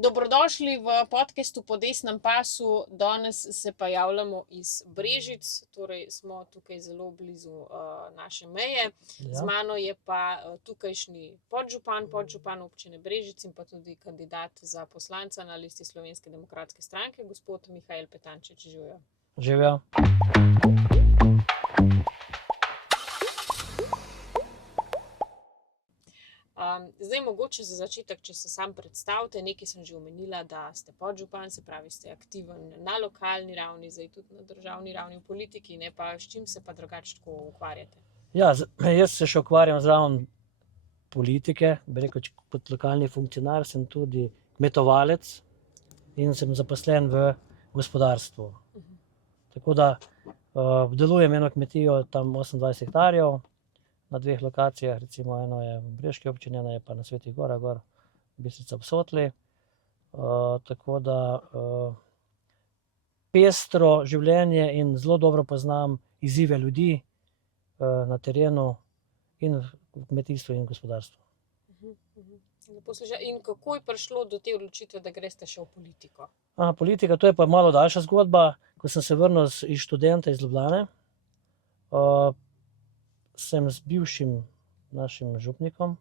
Dobrodošli v podcastu Po desnem pasu. Danes se pa javljamo iz Brežic, torej smo tukaj zelo blizu naše meje. Z mano je pa tukajšnji podžupan občine Brežic in pa tudi kandidat za poslanca na listi Slovenske demokratske stranke, gospod Mihael Petančič. Živjo. Živjo. Zdaj mogoče za začetek, če se sam predstavite, nekaj sem že omenila, da ste podžupan, se pravi, ste aktiven na lokalni ravni, zdaj tudi na državni ravni v politiki, ne pa s čim se pa drugače tako ukvarjate? Ja, jaz se še ukvarjam zraven politike, bi rekel, kot lokalni funkcionar, sem tudi kmetovalec in sem zaposlen v gospodarstvu. Tako da obdelujem eno kmetijo, tam 28 hektarjev, na dveh lokacijah, recimo eno je v Brežki občini, eno je pa na Svetih gorah, gor Bistrica ob Sotli. Tako da pestro življenje in zelo dobro poznam izzive ljudi na terenu in v kmetijstvu in gospodarstvu. In kako je prišlo do te odločitve, da greste še v politiko? Politika, to je pa malo daljša zgodba. Ko sem se vrnil iz študenta iz Ljubljane, sem z bivšim našim župnikom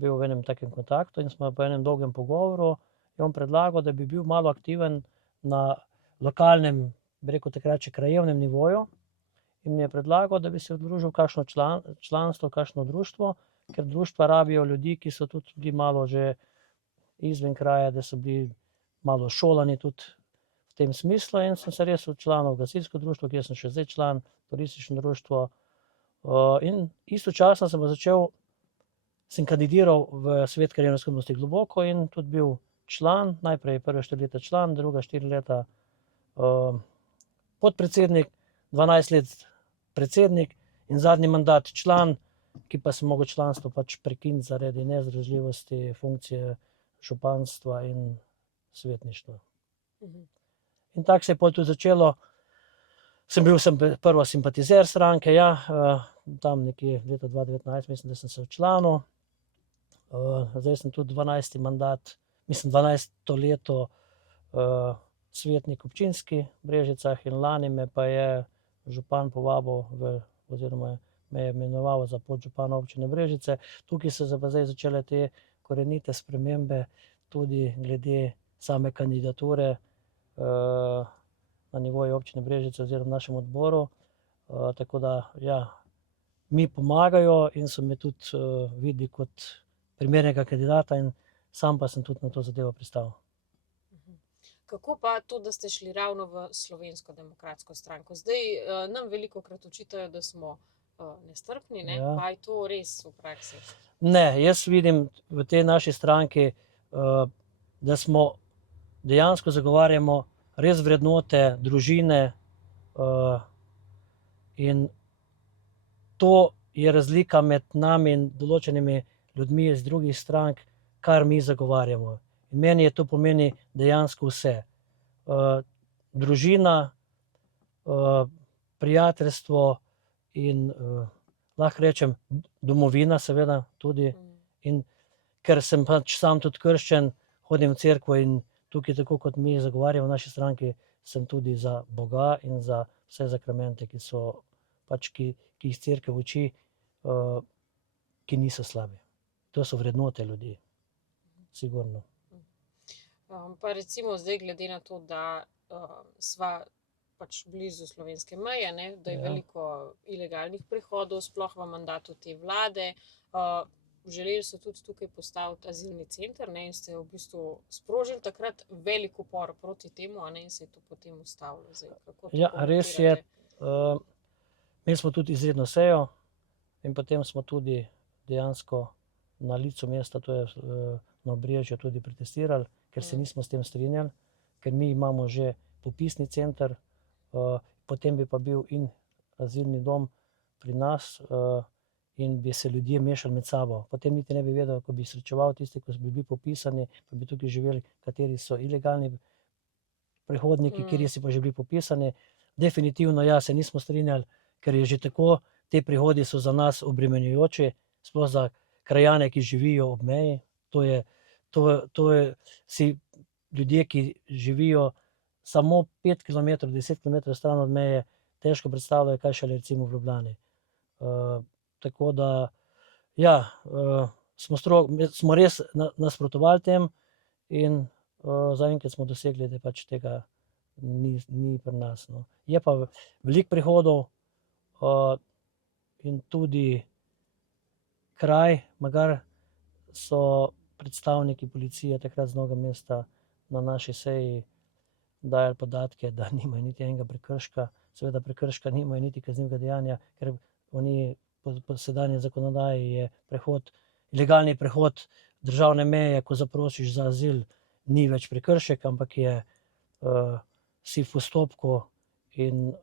bil v enem takem kontaktu in smo po enem dolgem pogovoru je on predlagal, da bi bil malo aktiven na lokalnem, bi rekel takrat še krajevnem nivoju, in mi je predlagal, da bi se udružil v kakšno članstvo, kakšno društvo, ker društva rabijo ljudi, ki so tudi bili malo že izven kraja, da so bili malo šolani tudi v tem smislu, in sem se res včlanil v gasilsko društvo, kjer sem še zdaj član, turistično društvo. In istočasno sem kandidiral v svet krajevne skupnosti Globoko in tudi bil član, najprej prve 4 leta član, druga 4 leta podpredsednik, 12 let predsednik in zadnji mandat član, ki pa sem mogel članstvo pač prekiniti zaradi nezdružljivosti funkcije županstva in svetništva. In tako se je potem tudi začelo. Sem bil prvo simpatizer stranke, tam nekje leta 2019, mislim, da sem se včlanil. Zdaj sem tudi 12. mandat, mislim 12. leto svetnik občinski v Brežicah in lani me pa je župan povabil oziroma me je imenoval za podžupana občine Brežice. Tukaj so se pa zdaj začele te korenite spremembe tudi glede same kandidature na nivoju občine Brežice oziroma našem odboru. Tako da, mi pomagajo in so me tudi videli kot primernega kandidata in sam pa sem tudi na to zadevo pristal. Kako pa to, da ste šli ravno v Slovensko demokratsko stranko? Zdaj nam velikokrat očitajo, da smo nestrpni, ne? Pa je to res v praksi? Ne, jaz vidim v tej naši stranki, da smo dejansko zagovarjamo res vrednote družine in to je razlika med nami in določenimi ljudmi iz drugih strank, kar mi zagovarjamo. In meni to pomeni dejansko vse. Družina, prijateljstvo in lahko rečem domovina seveda tudi. In ker sem pač sam tudi krščen, hodim v cerkev in tukaj, tako kot mi zagovarjamo v naši stranki, sem tudi za Boga in za vse zakramente, ki so pač, ki jih cerkev uči, ki niso slabi. To so vrednote ljudi, sigurno. Pa recimo zdaj glede na to, da sva pač blizu slovenske meje, ne, da je veliko ilegalnih prehodov, sploh v mandatu te vlade, želeli so tudi tukaj postaviti azilni center, ne, in ste v bistvu sprožili takrat velik upor proti temu, ne, in se je to potem ustavilo. Res je. Imeli smo tudi izredno sejo in potem smo tudi dejansko na licu mesta, to je na Obrežju, tudi protestirali, ker se nismo s tem strinjali, ker mi imamo že popisni center, potem bi pa bil in azilni dom pri nas in bi se ljudje mešali med sabo. Potem niti ne bi vedel, ko bi srečeval tisti, ko bi bili popisani, pa bi tukaj živeli, kateri so ilegalni prehodniki, kateri si pa že bili popisani. Definitivno se nismo strinjali, ker je že tako, te prihodi so za nas obremenjujoči, sploh za krajane, ki živijo ob meji. To je, si ljudje, ki živijo samo 5 km, 10 km stran od meje, težko predstavljajo, kaj šele recimo v Ljubljani. Tako da, ja, smo res nasprotovali tem in zaenkrat smo dosegli, da pač tega ni pri nas. No. Je pa veliko prihodov in tudi kraj, magar so predstavniki policije takrat z Novega mesta na naši seji dajali podatke, da nimajo niti enega prekrška, seveda prekrška nimajo niti kaznivega dejanja, ker oni po sedanji zakonodaji je ilegalni prehod državne meje, ko zaprosiš za azil, ni več prekršek, ampak si v postopku in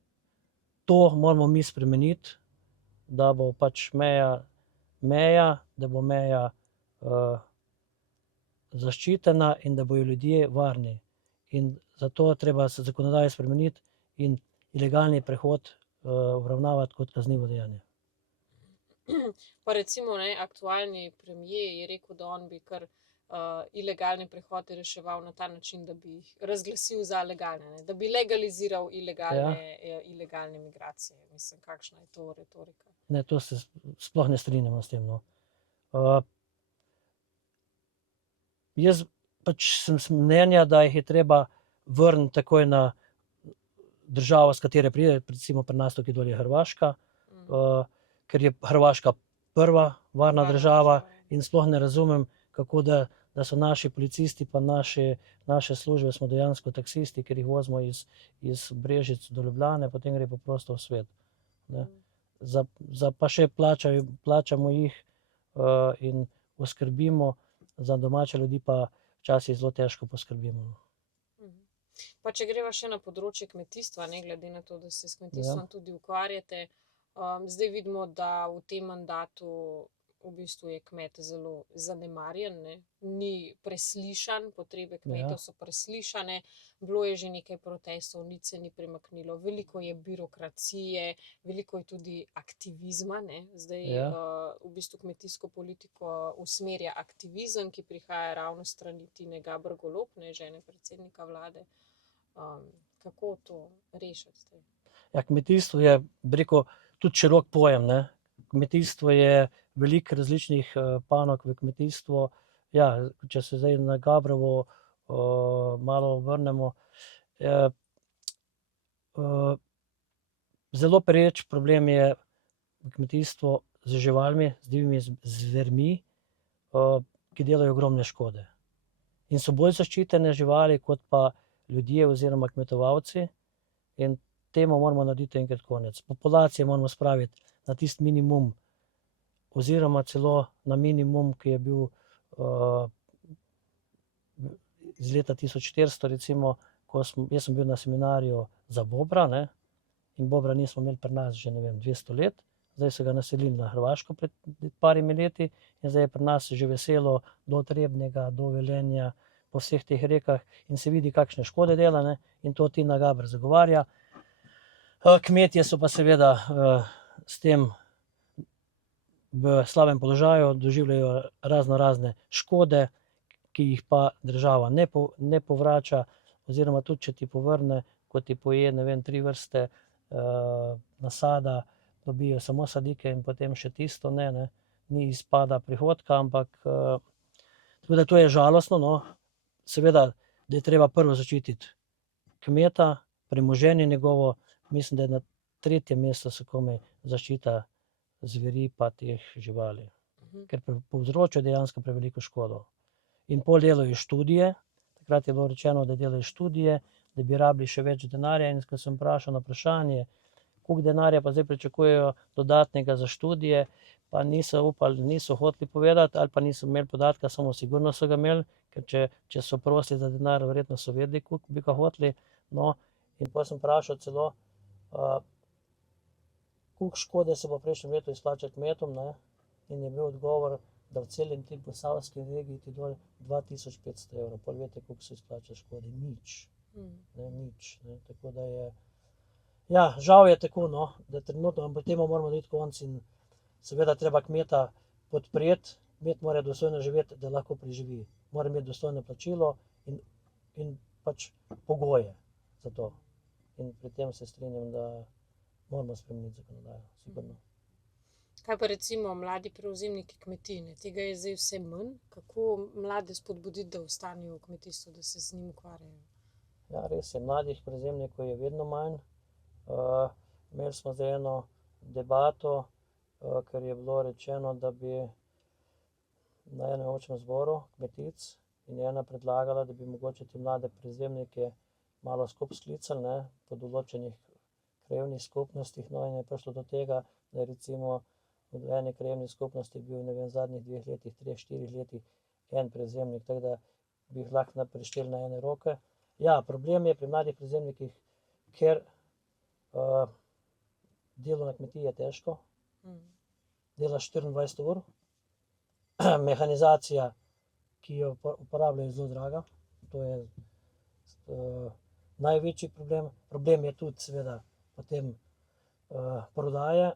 to moramo mi spremeniti, da bo pač meja, da bo meja zaščitena in da bojo ljudje varni. In zato treba se zakonodajo spremeniti in ilegalni prehod obravnavati kot kaznivo dejanje. Pa recimo, aktualni premier je rekel, da on bi kar ilegalne prehode reševal na ta način, da bi jih razglasil za legalne, da bi legaliziral ilegalne migracije. Mislim, kakšna je to retorika? Ne, to se sploh ne strinjamo s tem. No. Jaz pač sem mnenja, da jih je treba vrniti takoj na državo, s katere pride, recimo pri nas tukaj dol je Hrvaška, ker je Hrvaška prva varna država in sploh ne razumem, kako da so naši policisti pa naše službe smo dejansko taksisti, ker jih vozimo iz Brežic do Ljubljane, potem gre pa prosto v svet. Ne. Pa še plačamo jih in oskrbimo, za domače ljudi pa včasih zelo težko poskrbimo. Pa če greva še na področje kmetijstva, ne glede na to, da se s kmetijstvom tudi ukvarjate, zdaj vidimo, da v tem mandatu v bistvu je kmet zelo zanemarjen, ne? Ni preslišan, potrebe kmetov so preslišane, bilo je že nekaj protestov, nič se ni premaknilo, veliko je birokracije, veliko je tudi aktivizma, ne? Zdaj v bistvu kmetijsko politiko usmerja aktivizem, ki prihaja ravno s strani Tine Gaber Golob, ne, žene predsednika vlade. Kako to rešiti? Ja, kmetijstvo je, bi rekel, tudi širok pojem, ne. Kmetijstvo je veliko različnih panog v kmetijstvu. Ja, če se zdaj na Gabrovo malo vrnemo, zelo pereč problem je v kmetijstvu z živalmi, z divjimi zvermi, ki delajo ogromne škode. In so bolj zaščitene živali kot pa ljudje oziroma kmetovalci in temu moramo narediti enkrat konec. Populacije moramo spraviti na tisti minimum oziroma celo na minimum, ki je bil iz leta 1400, recimo, jaz sem bil na seminarju za bobra, ne, in bobra nismo imeli pri nas že, 200 let, zdaj so ga naselili na Hrvaško pred parimi leti in zdaj je pri nas že veselo do Trebnjega, do Velenja, po vseh teh rekah in se vidi, kakšne škode dela, ne, in to Tina Gaber zagovarja. Kmetje so pa seveda s tem v slabem položaju, doživljajo razne škode, ki jih pa država ne povrača, oziroma tudi, če ti povrne, ko ti poje, 3 vrste nasada, dobijo samo sadike in potem še tisto ne, ni izpada prihodka, ampak seveda to je žalostno, no. Seveda, da je treba prvo zaščititi kmeta, premoženje njegovo, mislim, da je na 3. mestu se komaj zaščita zveri pa teh živali, ker povzročajo dejansko preveliko škodo. In pol delajo študije, takrat je bilo rečeno, da delajo študije, da bi rabili še več denarja in ko sem vprašal na vprašanje, koliko denarja pa zdaj pričakujejo dodatnega za študije, pa niso upali, niso hoteli povedati ali pa niso imeli podatka, samo sigurno so ga imeli, ker če so prosili za denar, verjetno so vedeli, koliko bi ga hoteli. No, in potem sem vprašal celo, koliko škode se bo v prejšnjem letu izplačalo kmetom, ne, in je bil odgovor, da v celem tej posavski regiji ti dol 2500 evrov. Pol veste, koliko se izplača škode? Nič. Ne, nič. Ne, tako da je, ja, žal je tako, no, da trenutno, ampak temu moramo narediti konec in seveda treba kmeta podpreti, kmet mora dostojno živeti, da lahko preživi. Mora imeti dostojno plačilo in pač pogoje za to. In pri tem se strinjam, da moramo spremeniti zakonodajo, sigurno. Kaj pa recimo mladi prevzemniki kmetij, ne? Tega je zdaj vse manj. Kako mlade spodbuditi, da ostanejo v kmetijstvu, da se z njim ukvarjajo? Ja, res je, mladih prevzemnikov je vedno manj. Imeli smo zdaj eno debato, ker je bilo rečeno, da bi na enem občem zboru kmetic in je ena predlagala, da bi mogoče te mlade prevzemnike malo skupaj sklicali, ne, po določenih krajevnih skupnostih, no, in je prišlo do tega, da je recimo v eni krajevni skupnosti bil, ne vem, v zadnjih 2 letih, 3-4 letih en prevzemnik, tako da bi jih lahko prešteli na ene roke. Ja, problem je pri mladih prevzemnikih, ker delo na kmetiji je težko, delaš 24 ur, mehanizacija, ki jo uporabljajo, je zelo draga, to je največji problem. Problem je tudi seveda potem prodaje.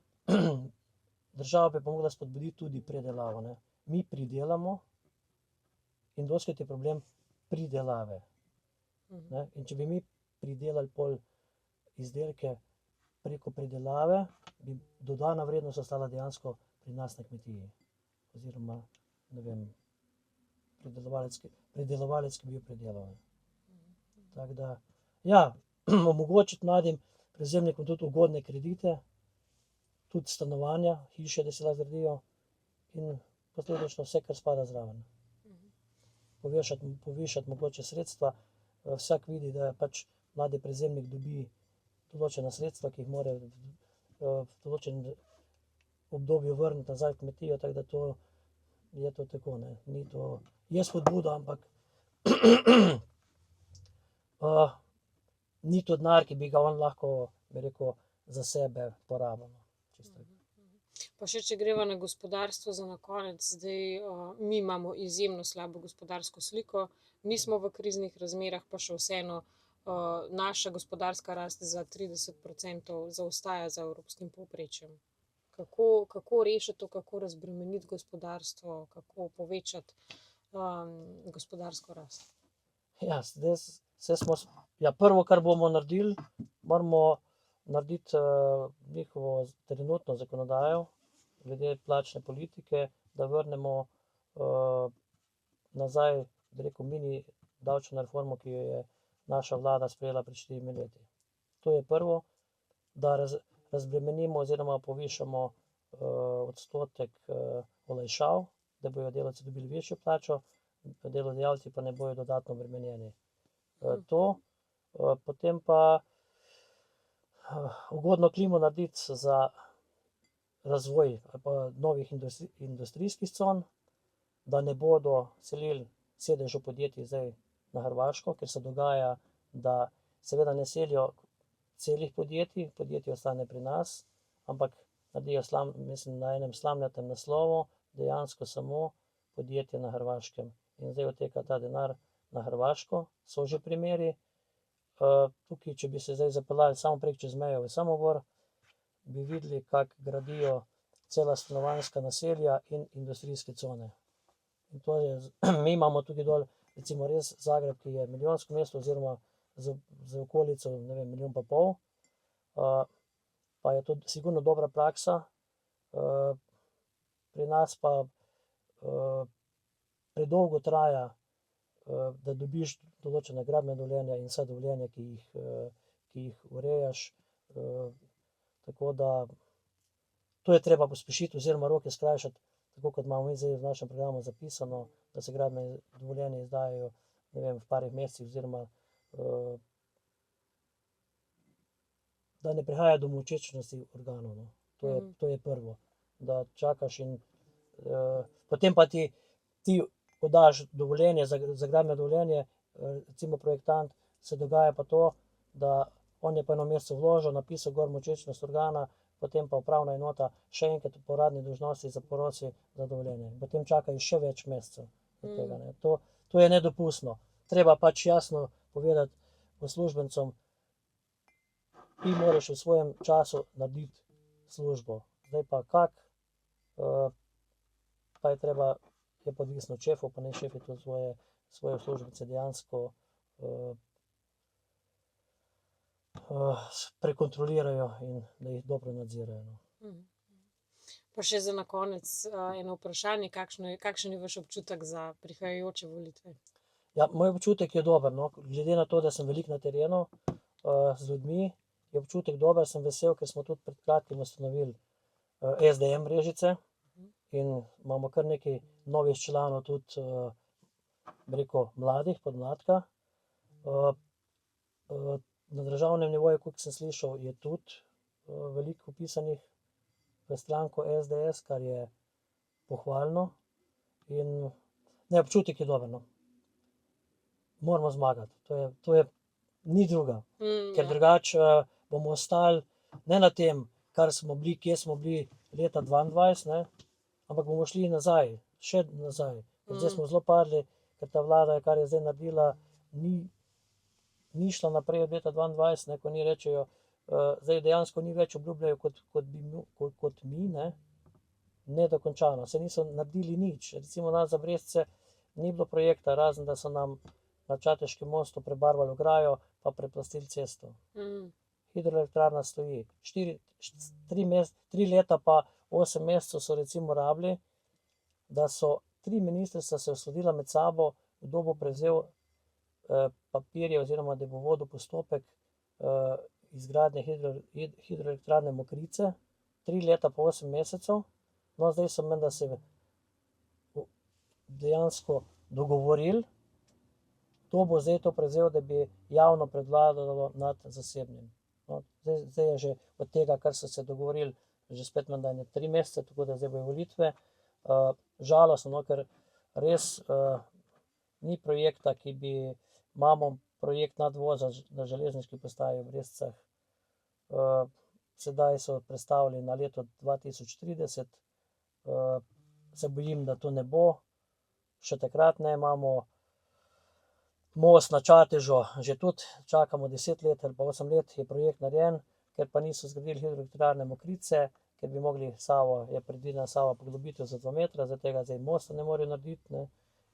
Država bi pa mogla spodbuditi tudi predelavo, ne. Mi pridelamo in dostikrat je problem pridelave. Ne? In če bi mi pridelali pol izdelke preko pridelave, bi dodana vrednost ostala dejansko pri nas na kmetiji. Oziroma, ne vem, pridelovalec, ki bi jo pridelal. Tako da, ja, omogočiti mladim prevzemnikom tudi ugodne kredite, tudi stanovanja, hiše, da si lahko zgradijo in posledično vse, kar spada zraven. Povišati mogoče sredstva. Vsak vidi, da pač mladi prevzemnik dobi določena sredstva, ki jih mora v določenem obdobju vrniti nazaj v kmetijo, tako da to je to tako, ne. Ni to, je spodbuda, ampak ni to denar, ki bi ga on lahko, bi rekel, za sebe porabil. Pa še, če greva na gospodarstvo za na konec, zdaj mi imamo izjemno slabo gospodarsko sliko, nismo v kriznih razmerah, pa še vseeno naša gospodarska rast za 30% zaostaja za evropskim povprečjem. Kako rešiti to, kako razbremeniti gospodarstvo, kako povečati gospodarsko rast? Ja, prvo, kar bomo naredili, moramo narediti njihovo trenutno zakonodajo glede plačne politike, da vrnemo nazaj, bi rekel, mini davčno reformo, ki jo je naša vlada sprejela pred 4 leti. To je prvo, da razbremenimo oziroma povišamo odstotek olajšav, da bojo delavci dobili večjo plačo, delodajalci pa ne bojo dodatno obremenjeni. To, potem pa ugodno klimo narediti za razvoj novih industrijskih con, da ne bodo selili sedežev podjetij zdaj na Hrvaško, ker se dogaja, da seveda ne selijo celih podjetij, podjetje ostane pri nas, ampak naredijo mislim, na enem slamnatem naslovu dejansko samo podjetje na Hrvaškem. In zdaj odteka ta denar na Hrvaško, so že primeri. Tukaj, če bi se zdaj zapeljali samo prek čez mejo v Samobor, bi videli, kako gradijo cela stanovanjska naselja in industrijske cone. In to je, mi imamo tukaj dol, recimo res Zagreb, ki je milijonsko mesto oziroma z okolico, ne vem, 1,5 milijona, pa je to sigurno dobra praksa. Pri nas pa predolgo traja, da dobiš določena gradbena dovoljenja in vsa dovoljenja, ki jih urejaš. Tako da to je treba pospešiti oziroma roke skrajšati, tako kot imamo mi zdaj v našem programu zapisano, da se gradbena dovoljenja izdajajo, ne vem, v parih mesecih oziroma da ne prihaja do molčečnosti organov, no. To je prvo, da čakaš in potem pa ti podaš dovoljenje za gradbeno dovoljenje, recimo projektant, se dogaja pa to, da on je pa eno meseco vložil, napisal gor molčečnost organa, potem pa upravna enota še enkrat po uradni dolžnosti zaprosi za dovoljenje. Potem čakajo še več mesecev od tega, ne. To je nedopustno. Treba pač jasno povedati uslužbencem, ti moraš v svojem času narediti službo. Zdaj pa pa je treba, je pa odvisno od šefov, pa naj šefi tudi svoje uslužbence dejansko prekontrolirajo in da jih dobro nadzirajo. No. Pa še za na konec eno vprašanje, kakšen je vaš občutek za prihajajoče volitve? Ja, moj občutek je dober, no. Glede na to, da sem veliko na terenu z ljudmi, je občutek dober, sem vesel, ker smo tudi pred kratkim ustanovili SDM Brežice in imamo kar nekaj novih članov, tudi mladih, podmladka. Na državnem nivoju, kot sem slišal, je tudi veliko vpisanih v stranko SDS, kar je pohvalno. In ne, občutek je dober, no. Moramo zmagati, to je ni druga, ker drugače bomo ostali ne na tem, kar smo bili, kje smo bili leta 2022, ne, ampak bomo šli nazaj, še nazaj. Zdaj smo zelo padli, ker ta vlada, kar je zdaj naredila, ni šla naprej od leta 2022, ne, ko ni rečejo, zdaj dejansko ni več obljubljajo kot mi, ne, nedokončano, se niso naredili nič. Recimo nas za Brežice ni bilo projekta, razen da so nam na Čateškem mostu prebarvali ograjo pa preplastili cesto. Hidroelektrarna stoji. 3 leta pa 8 mesecev so recimo rabili, da so 3 ministrstva se uskladila med sabo, kdo bo prevzel papirje oziroma da bo vodil postopek izgradnje hidroelektrarne Mokrice. 3 leta pa 8 mesecev. No, zdaj so menda se dejansko dogovorili, to bo zdaj to prevzel, da bi javno predlagalo nad zasebnim. No, zdaj je že od tega, kar so se dogovorili, že spet menda 3 mesece, tako da zdaj bojo volitve. Žalostno, ker res ni projekta, ki bi, imamo projekt nadvoza na železniški postaji v Brežicah. Sedaj so prestavili na leto 2030. Se bojim, da to ne bo. Še takrat ne, imamo most na Čatežu, že tudi čakamo 10 let ali pa 8 let je projekt narejen, ker pa niso zgradili hidroelektrarne Mokrice, ker bi mogli Savo, je predvidena Sava poglobitev za 2 metra, zaradi tega zdaj mosta ne morejo narediti, ne,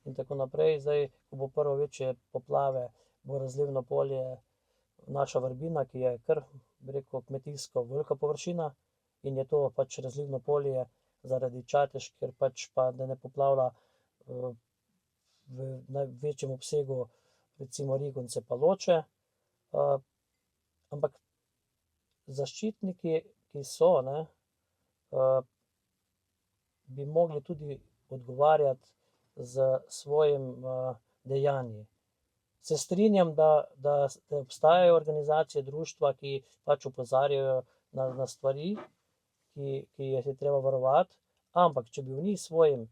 in tako naprej. Zdaj, ko bo prvo večje poplave, bo razlivno polje naša Vrbina, ki je kar, bi rekel, kmetijsko velika površina in je to pač razlivno polje zaradi Čatež, ker pač pa da ne poplavlja v največjem obsegu recimo Rigonce pa Loče. Ampak zaščitniki, ki so, ne, bi mogli tudi odgovarjati z svojim dejanji. Se strinjam, da obstajajo organizacije, društva, ki pač opozarjajo na stvari, ki jih je treba varovati, ampak če bi oni svojim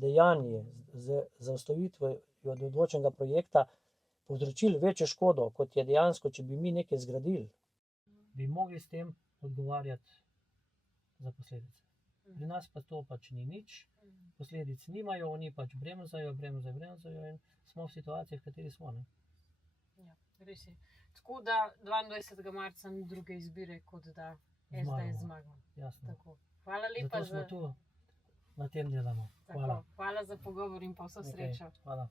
dejanji z zaustavitvijo določenega projekta povzročili večjo škodo, kot je dejansko, če bi mi nekaj zgradili, bi mogli s tem odgovarjati za posledice. Pri nas pa to pač ni nič, posledic nimajo, oni pač bremzajo in smo v situaciji, v kateri smo, ne. Ja, res je. Tako da 22. marca ni druge izbire, kot da SDS zmaga. Jasno. Tako. Hvala lepa zato smo tu, na tem delamo. Hvala. Hvala za pogovor in pa vso srečo. Hvala.